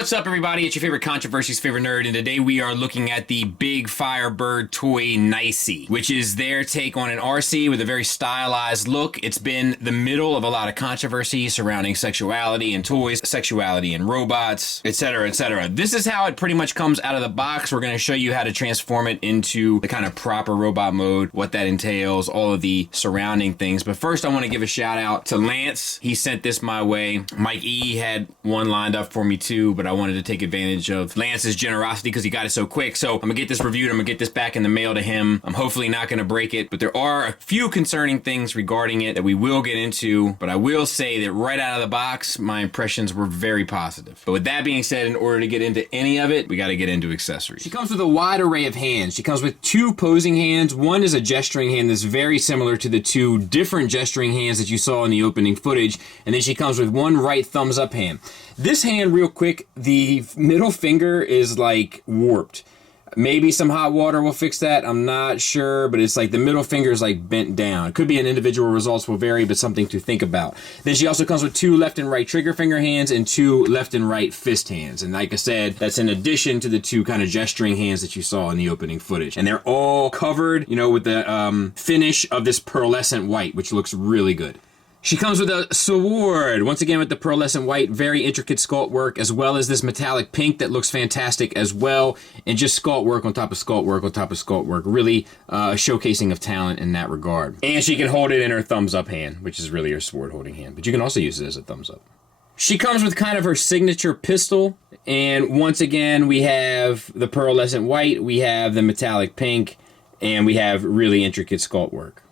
What's up, everybody? It's your favorite controversy's favorite nerd, and today we are looking at the big Firebird toy Nicee, which is their take on an Arcee with a very stylized look. It's been the middle of a lot of controversy surrounding sexuality in toys, sexuality in robots, etc., etc. This is how it pretty much comes out of the box. We're going to show you how to transform it into the kind of proper robot mode, what that entails, all of the surrounding things. But first, I want to give a shout out to Lance. He sent this my way. Mike E had one lined up for me too, but I wanted to take advantage of Lance's generosity because he got it so quick. So I'm gonna get this reviewed. I'm gonna get this back in the mail to him. I'm hopefully not gonna break it, but there are a few concerning things regarding it that we will get into. But I will say that right out of the box, my impressions were very positive. But with that being said, in order to get into any of it, we got to get into accessories. She comes with a wide array of hands. She comes with two posing hands. One is a gesturing hand that's very similar to the two different gesturing hands that you saw in the opening footage. And then she comes with one right thumbs up hand. This hand, real quick, the middle finger is like warped. Maybe some hot water will fix that. I'm not sure, but it's like the middle finger is like bent down. It could be an individual, results will vary, but something to think about. Then she also comes with two left and right trigger finger hands and two left and right fist hands. And like I said, that's in addition to the two kind of gesturing hands that you saw in the opening footage. And they're all covered, you know, with the finish of this pearlescent white, which looks really good. She comes with a sword, once again with the pearlescent white, very intricate sculpt work, as well as this metallic pink that looks fantastic as well, and just sculpt work on top of sculpt work on top of sculpt work, really a showcasing of talent in that regard. And she can hold it in her thumbs up hand, which is really her sword holding hand, but you can also use it as a thumbs up. She comes with kind of her signature pistol, and once again we have the pearlescent white, we have the metallic pink, and we have really intricate sculpt work.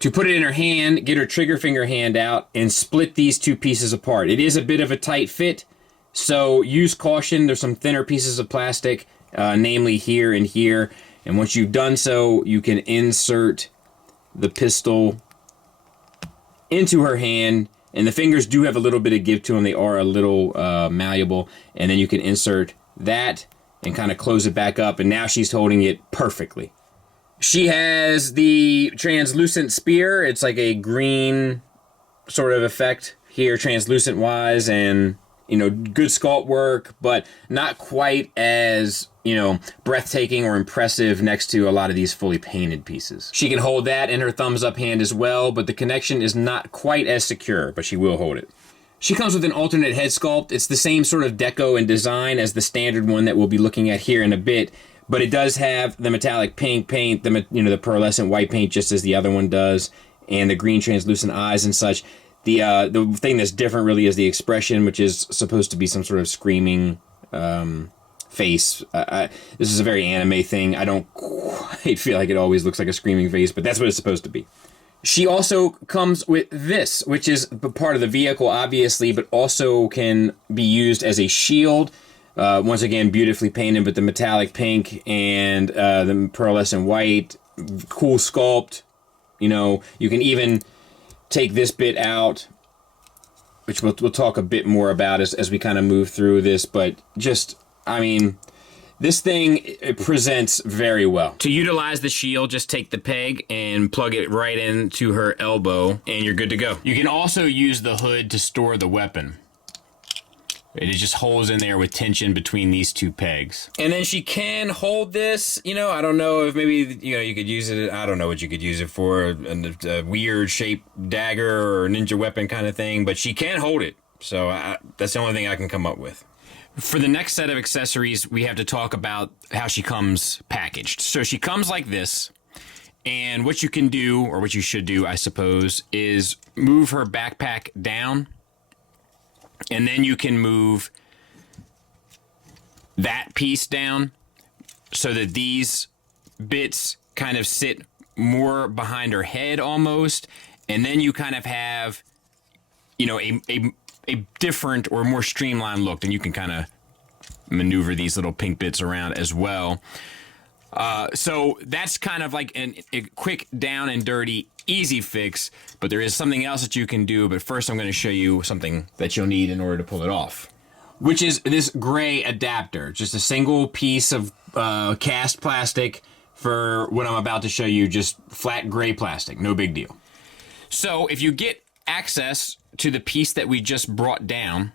To put it in her hand, get her trigger finger hand out, and split these two pieces apart. It is a bit of a tight fit, so use caution. There's some thinner pieces of plastic, namely here and here. And once you've done so, you can insert the pistol into her hand. And the fingers do have a little bit of give to them. They are a little malleable. And then you can insert that and kind of close it back up. And now she's holding it perfectly. She has the translucent spear. It's like a green sort of effect here, translucent wise, and, you know, good sculpt work, but not quite as, you know, breathtaking or impressive next to a lot of these fully painted pieces. She can hold that in her thumbs up hand as well, but the connection is not quite as secure, but she will hold it. She comes with an alternate head sculpt. It's the same sort of deco and design as the standard one that we'll be looking at here in a bit. But it does have the metallic pink paint, the pearlescent white paint, just as the other one does, and the green translucent eyes and such. The thing that's different really is the expression, which is supposed to be some sort of screaming face. This is a very anime thing. I don't quite feel like it always looks like a screaming face, but that's what it's supposed to be. She also comes with this, which is part of the vehicle, obviously, but also can be used as a shield. Once again, beautifully painted, but the metallic pink and the pearlescent white, cool sculpt. You know, you can even take this bit out, which we'll talk a bit more about as we kind of move through this. But just, I mean, this thing, it presents very well. To utilize the shield, just take the peg and plug it right into her elbow, and you're good to go. You can also use the hood to store the weapon. It just holds in there with tension between these two pegs. And then she can hold this, you know, I don't know if maybe, you know, you could use it, I don't know what you could use it for, a weird shaped dagger or ninja weapon kind of thing, but she can hold it. So that's the only thing I can come up with. For the next set of accessories, we have to talk about how she comes packaged. So she comes like this, and what you can do, or what you should do, I suppose, is move her backpack down. And then you can move that piece down so that these bits kind of sit more behind her head almost. And then you kind of have, you know, a different or more streamlined look. Then you can kind of maneuver these little pink bits around as well. So that's kind of like a quick down and dirty easy fix, but there is something else that you can do. But first I'm going to show you something that you'll need in order to pull it off, which is this gray adapter. Just a single piece of cast plastic for what I'm about to show you, just flat gray plastic, no big deal. So if you get access to the piece that we just brought down,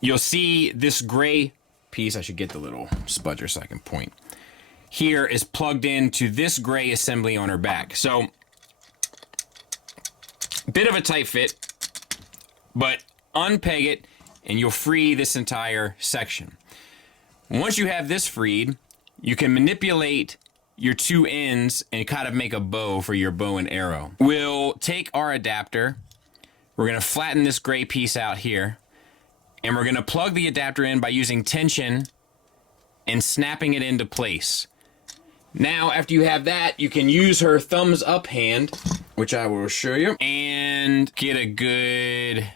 you'll see this gray piece. I should get the little spudger so I can point. Here is plugged into this gray assembly on her back. So, bit of a tight fit, but unpeg it and you'll free this entire section. Once you have this freed, you can manipulate your two ends and kind of make a bow for your bow and arrow. We'll take our adapter. We're going to flatten this gray piece out here, and we're going to plug the adapter in by using tension and snapping it into place. Now, after you have that, you can use her thumbs up hand, which I will show you, and get a good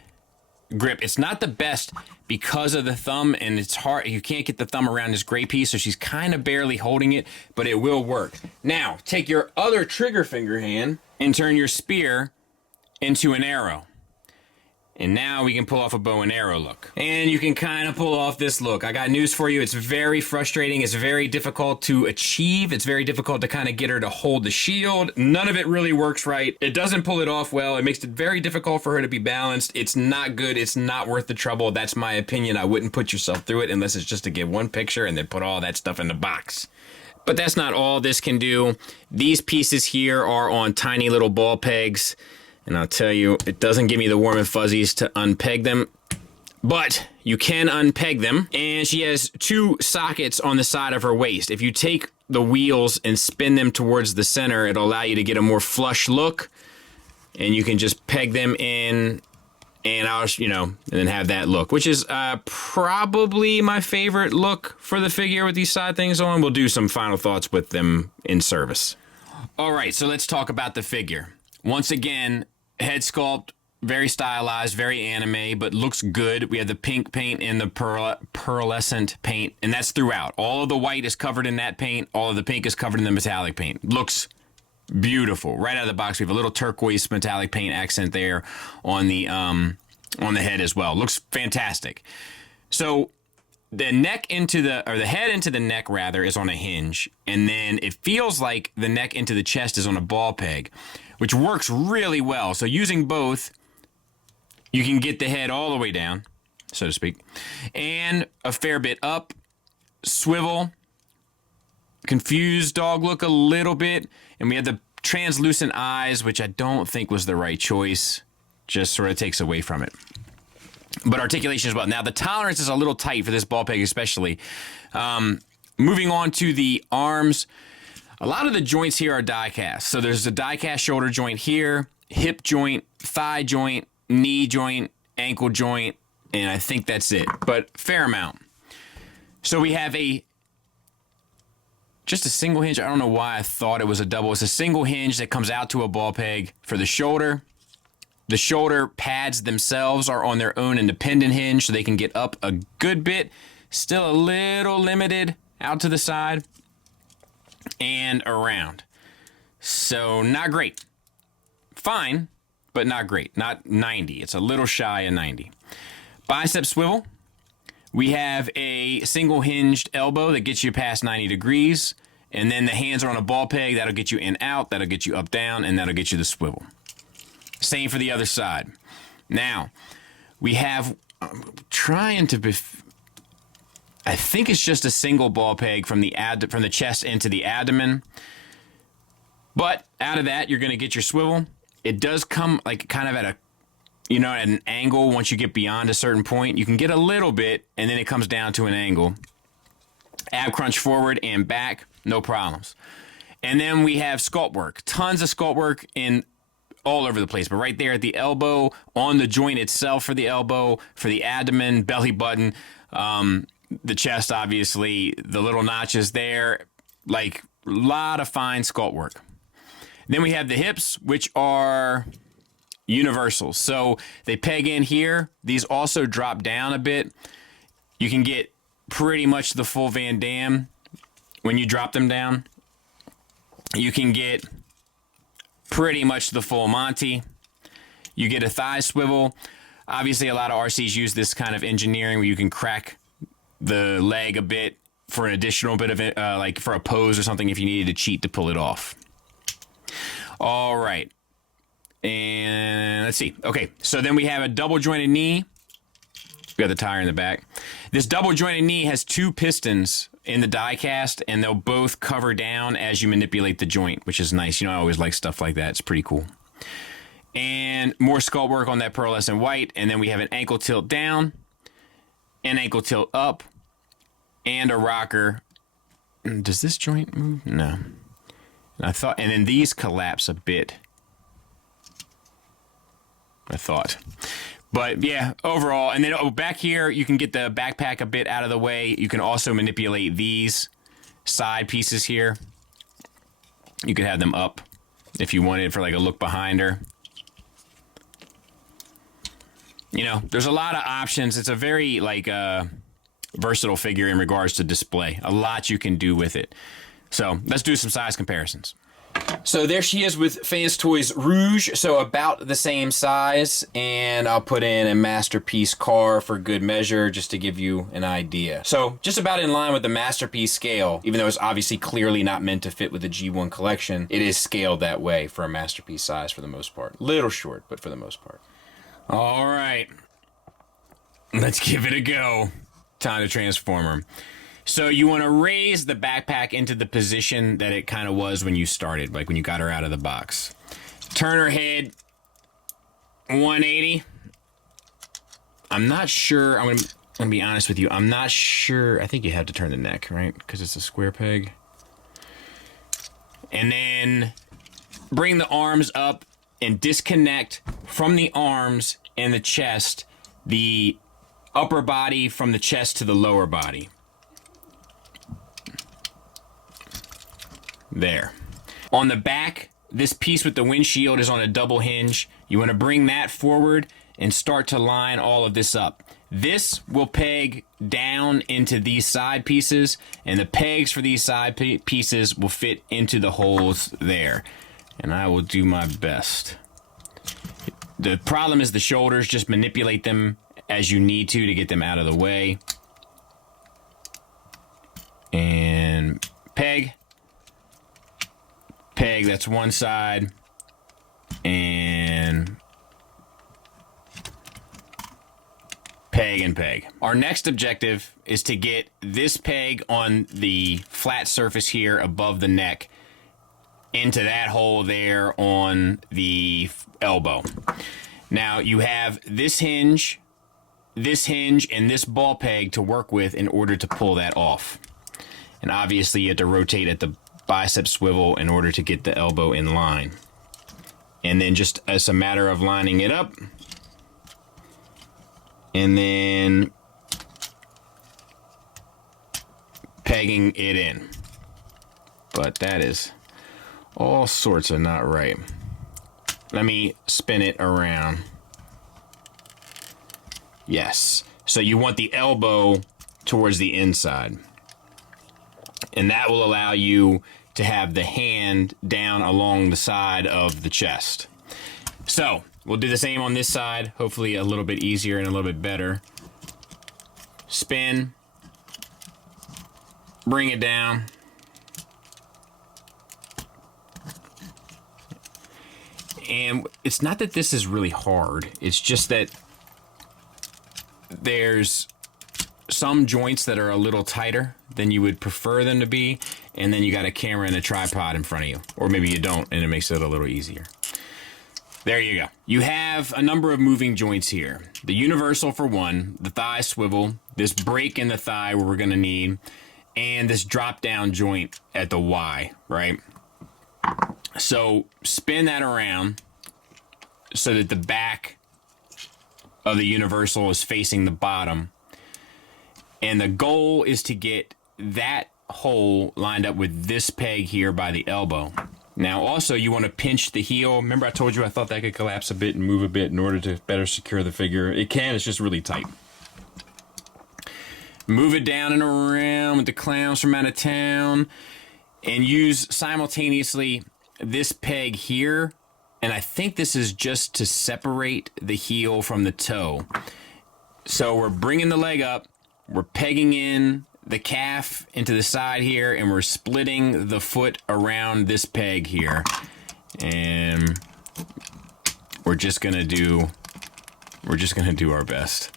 grip. It's not the best because of the thumb, and it's hard. You can't get the thumb around this gray piece, so she's kind of barely holding it, but it will work. Now, take your other trigger finger hand and turn your spear into an arrow. And now we can pull off a bow and arrow look. And you can kind of pull off this look. I got news for you. It's very frustrating. It's very difficult to achieve. It's very difficult to kind of get her to hold the shield. None of it really works right. It doesn't pull it off well. It makes it very difficult for her to be balanced. It's not good. It's not worth the trouble. That's my opinion. I wouldn't put yourself through it unless it's just to get one picture and then put all that stuff in the box. But that's not all this can do. These pieces here are on tiny little ball pegs. And I'll tell you, it doesn't give me the warm and fuzzies to unpeg them, but you can unpeg them. And she has two sockets on the side of her waist. If you take the wheels and spin them towards the center, it'll allow you to get a more flush look. And you can just peg them in and and then have that look, which is probably my favorite look for the figure with these side things on. We'll do some final thoughts with them in service. All right, so let's talk about the figure. Once again, head sculpt, very stylized, very anime, but looks good. We have the pink paint and the pearlescent paint, and that's throughout. All of the white is covered in that paint. All of the pink is covered in the metallic paint. Looks beautiful. Right out of the box, we have a little turquoise metallic paint accent there on the head as well. Looks fantastic. So the head into the neck rather is on a hinge, and then it feels like the neck into the chest is on a ball peg, which works really well. So using both, you can get the head all the way down, so to speak, and a fair bit up, swivel, confused dog look a little bit, and we have the translucent eyes, which I don't think was the right choice. Just sort of takes away from it. But articulation as well. Now, the tolerance is a little tight for this ball peg especially. Moving on to the arms, a lot of the joints here are die cast. So there's a die cast shoulder joint here, hip joint, thigh joint, knee joint, ankle joint, and I think that's it. But fair amount. So we have just a single hinge. I don't know why I thought it was a double. It's a single hinge that comes out to a ball peg for the shoulder. The shoulder pads themselves are on their own independent hinge, so they can get up a good bit. Still a little limited out to the side and around. So not great. Fine, but not great. Not 90. It's a little shy of 90. Bicep swivel. We have a single hinged elbow that gets you past 90 degrees. And then the hands are on a ball peg. That'll get you in, out. That'll get you up, down. And that'll get you the swivel. Same for the other side. Now, we have, I think it's just a single ball peg from the chest into the abdomen. But out of that, you're going to get your swivel. It does come like kind of at an angle. Once you get beyond a certain point, you can get a little bit, and then it comes down to an angle. Ab crunch forward and back, no problems. And then we have sculpt work. Tons of sculpt work in all over the place, but right there at the elbow, on the joint itself for the elbow, for the abdomen, belly button, the chest, obviously, the little notches there, like a lot of fine sculpt work. Then we have the hips, which are universal. So they peg in here. These also drop down a bit. You can get pretty much the full Van Damme when you drop them down. You can get pretty much the full Monty. You get a thigh swivel. Obviously, a lot of RCs use this kind of engineering where you can crack the leg a bit for an additional bit of it, like for a pose or something if you needed to cheat to pull it off. All right. And let's see. Okay, so then we have a double jointed knee. We got the tire in the back. This double jointed knee has 2 pistons in the die cast, and they'll both cover down as you manipulate the joint, which is nice. You know, I always like stuff like that. It's pretty cool. And more sculpt work on that pearlescent white, and then we have an ankle tilt down, an ankle tilt up, and a rocker. Does this joint move? No. And then these collapse a bit. I thought. But yeah, overall, and then back here, you can get the backpack a bit out of the way. You can also manipulate these side pieces here. You could have them up if you wanted for like a look behind her. You know, there's a lot of options. It's a very like versatile figure in regards to display. A lot you can do with it. So let's do some size comparisons. So there she is with Fans Toys Rouge, so about the same size, and I'll put in a Masterpiece car for good measure just to give you an idea. So just about in line with the Masterpiece scale, even though it's obviously clearly not meant to fit with the G1 collection, it is scaled that way for a Masterpiece size for the most part. Little short, but for the most part. All right, let's give it a go. Time to transform her. So you want to raise the backpack into the position that it kind of was when you started, like when you got her out of the box. Turn her head 180. I'm not sure. I'm gonna be honest with you. I'm not sure. I think you have to turn the neck, right? Because it's a square peg. And then bring the arms up and disconnect from the arms and the chest, the upper body from the chest to the lower body. There. On the back, this piece with the windshield is on a double hinge. You want to bring that forward and start to line all of this up. This will peg down into these side pieces, and the pegs for these side pieces will fit into the holes there. And I will do my best. The problem is the shoulders. Just manipulate them as you need to get them out of the way. And peg. Peg, that's one side, and peg and peg. Our next objective is to get this peg on the flat surface here above the neck into that hole there on the elbow. Now you have this hinge, and this ball peg to work with in order to pull that off. And obviously you have to rotate at the bicep swivel in order to get the elbow in line. And then just as a matter of lining it up, and then pegging it in. But that is all sorts of not right. Let me spin it around. Yes. So you want the elbow towards the inside. And that will allow you to have the hand down along the side of the chest. So we'll do the same on this side, hopefully a little bit easier and a little bit better. Spin, bring it down. And it's not that this is really hard, it's just that there's some joints that are a little tighter than you would prefer them to be, and then you got a camera and a tripod in front of you, or maybe you don't, and it makes it a little easier. There you go. You have a number of moving joints here. The universal for one, the thigh swivel, this break in the thigh where we're gonna need, and this drop down joint at the Y, right? So spin that around so that the back of the universal is facing the bottom. And the goal is to get that hole lined up with this peg here by the elbow. Now also you want to pinch the heel. Remember I told you I thought that could collapse a bit and move a bit in order to better secure the figure. It can, it's just really tight. Move it down and around with the clowns from out of town. And use simultaneously this peg here. And I think this is just to separate the heel from the toe. So we're bringing the leg up. We're pegging in the calf into the side here, and we're splitting the foot around this peg here. And we're just gonna do our best.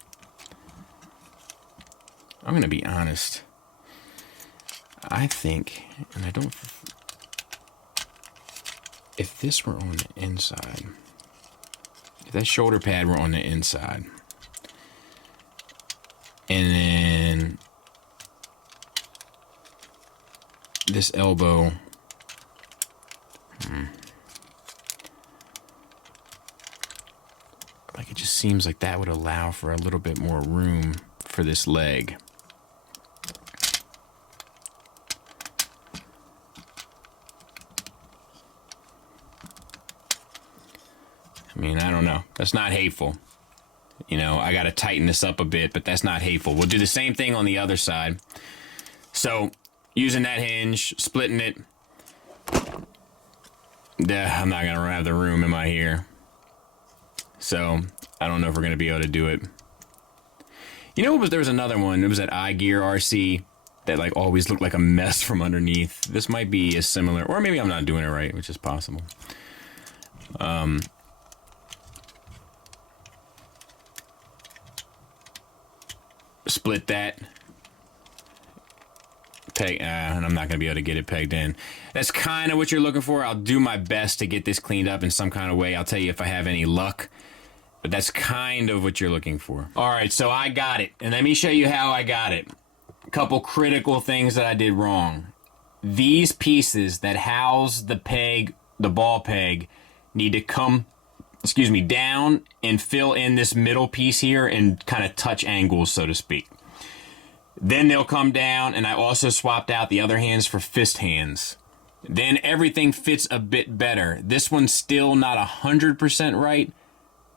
I'm gonna be honest. I think, and I don't, if this were on the inside, if that shoulder pad were on the inside, and then this elbow, like it just seems like that would allow for a little bit more room for this leg. I mean, I don't know. That's not hateful. You know, I got to tighten this up a bit, but that's not hateful. We'll do the same thing on the other side. So, using that hinge, splitting it. I'm not going to have the room, am I here? So, I don't know if we're going to be able to do it. You know, there was another one. It was that iGear Arcee that like always looked like a mess from underneath. This might be a similar, or maybe I'm not doing it right, which is possible. Split that. Peg, and I'm not going to be able to get it pegged in. That's kind of what you're looking for. I'll do my best to get this cleaned up in some kind of way. I'll tell you if I have any luck. But that's kind of what you're looking for. All right, so I got it. And let me show you how I got it. A couple critical things that I did wrong. These pieces that house the peg, the ball peg, need to come, down and fill in this middle piece here and kind of touch angles, so to speak. Then they'll come down, and I also swapped out the other hands for fist hands. Then everything fits a bit better. This one's still not 100% right,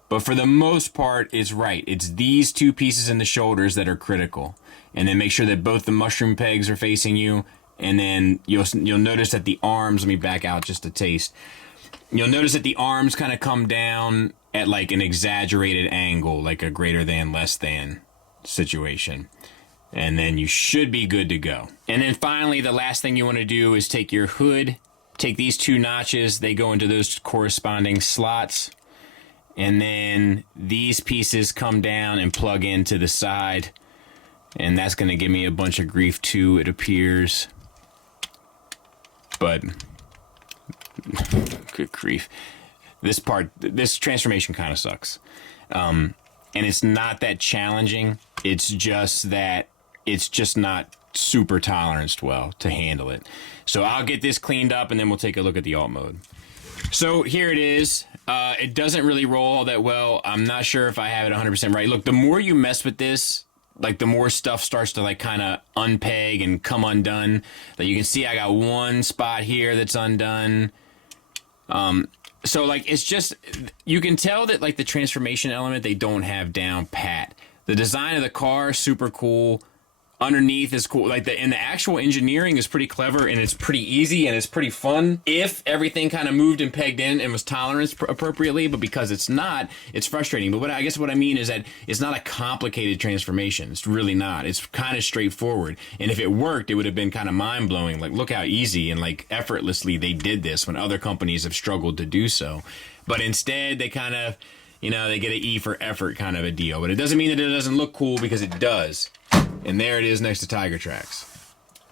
but for the most part, it's right. It's these two pieces in the shoulders that are critical. And then make sure that both the mushroom pegs are facing you, and then you'll notice that the arms, let me back out just a taste. You'll notice that the arms kind of come down at like an exaggerated angle, like a greater than, less than situation. And then you should be good to go. And then finally, the last thing you want to do is take your hood, take these two notches, they go into those corresponding slots. And then these pieces come down and plug into the side. And that's going to give me a bunch of grief too, it appears. But, good grief. This transformation kind of sucks. And it's not that challenging. It's just that it's just not super toleranced well to handle it. So I'll get this cleaned up and then we'll take a look at the alt mode. So here it is. It doesn't really roll all that well. I'm not sure if I have it 100% right. Look, the more you mess with this, like the more stuff starts to like kind of unpeg and come undone. Like you can see I got one spot here that's undone. So like it's just, you can tell that like the transformation element they don't have down pat. The design of the car, super cool. Underneath is cool. Like the actual engineering is pretty clever and it's pretty easy and it's pretty fun if everything kind of moved and pegged in and was toleranced appropriately. But because it's not, it's frustrating. But I guess what I mean is that it's not a complicated transformation. It's really not. It's kind of straightforward. And if it worked, it would have been kind of mind blowing. Like look how easy and like effortlessly they did this when other companies have struggled to do so. But instead, they kind of, you know, they get an E for effort kind of a deal. But it doesn't mean that it doesn't look cool because it does. And there it is next to Tiger Tracks.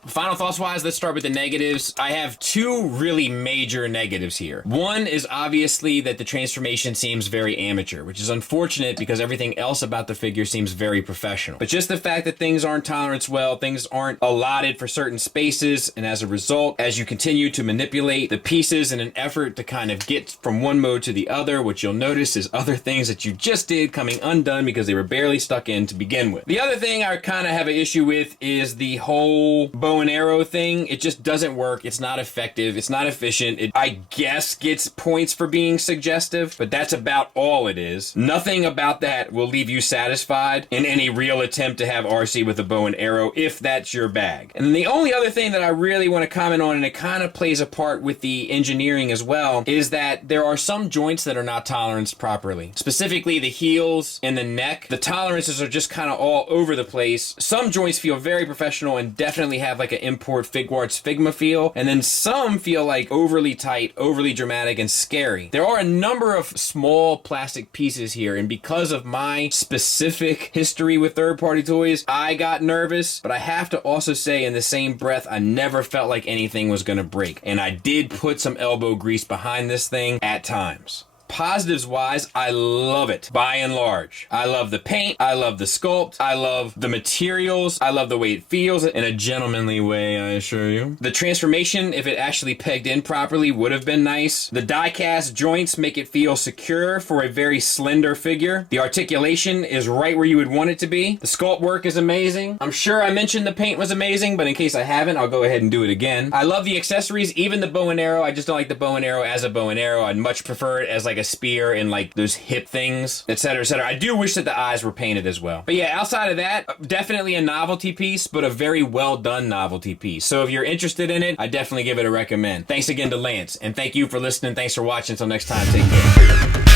Final thoughts wise, let's start with the negatives. I have two really major negatives here. One is obviously that the transformation seems very amateur, which is unfortunate because everything else about the figure seems very professional. But just the fact that things aren't toleranced well, things aren't allotted for certain spaces, and as a result, as you continue to manipulate the pieces in an effort to kind of get from one mode to the other, what you'll notice is other things that you just did coming undone because they were barely stuck in to begin with. The other thing I kind of have an issue with is the whole bow and arrow thing. It just doesn't work. It's not effective. It's not efficient. It, I guess, gets points for being suggestive, but that's about all it is. Nothing about that will leave you satisfied in any real attempt to have Arcee with a bow and arrow if that's your bag. And then the only other thing that I really want to comment on, and it kind of plays a part with the engineering as well, is that there are some joints that are not toleranced properly. Specifically the heels and the neck. The tolerances are just kind of all over the place. Some joints feel very professional and definitely have have like an import Figuarts Figma feel, and then some feel like overly tight, overly dramatic, and scary. There are a number of small plastic pieces here, and because of my specific history with third-party toys, I got nervous, but I have to also say in the same breath, I never felt like anything was gonna break. And I did put some elbow grease behind this thing at times. Positives wise, I love it by and large. I love the paint, I love the sculpt, I love the materials, I love the way it feels in a gentlemanly way, I assure you. The transformation, if it actually pegged in properly, would have been nice. The die cast joints make it feel secure for a very slender figure. The articulation is right where you would want it to be. The sculpt work is amazing. I'm sure I mentioned the paint was amazing, but in case I haven't, I'll go ahead and do it again. I love the accessories, even the bow and arrow. I just don't like the bow and arrow as a bow and arrow. I'd much prefer it as like a spear and like those hip things, etc., etc. I do wish that the eyes were painted as well. But yeah, outside of that, definitely a novelty piece, but a very well done novelty piece. So if you're interested in it, I definitely give it a recommend. Thanks again to Lance, and thank you for listening. Thanks for watching. Until next time, take care.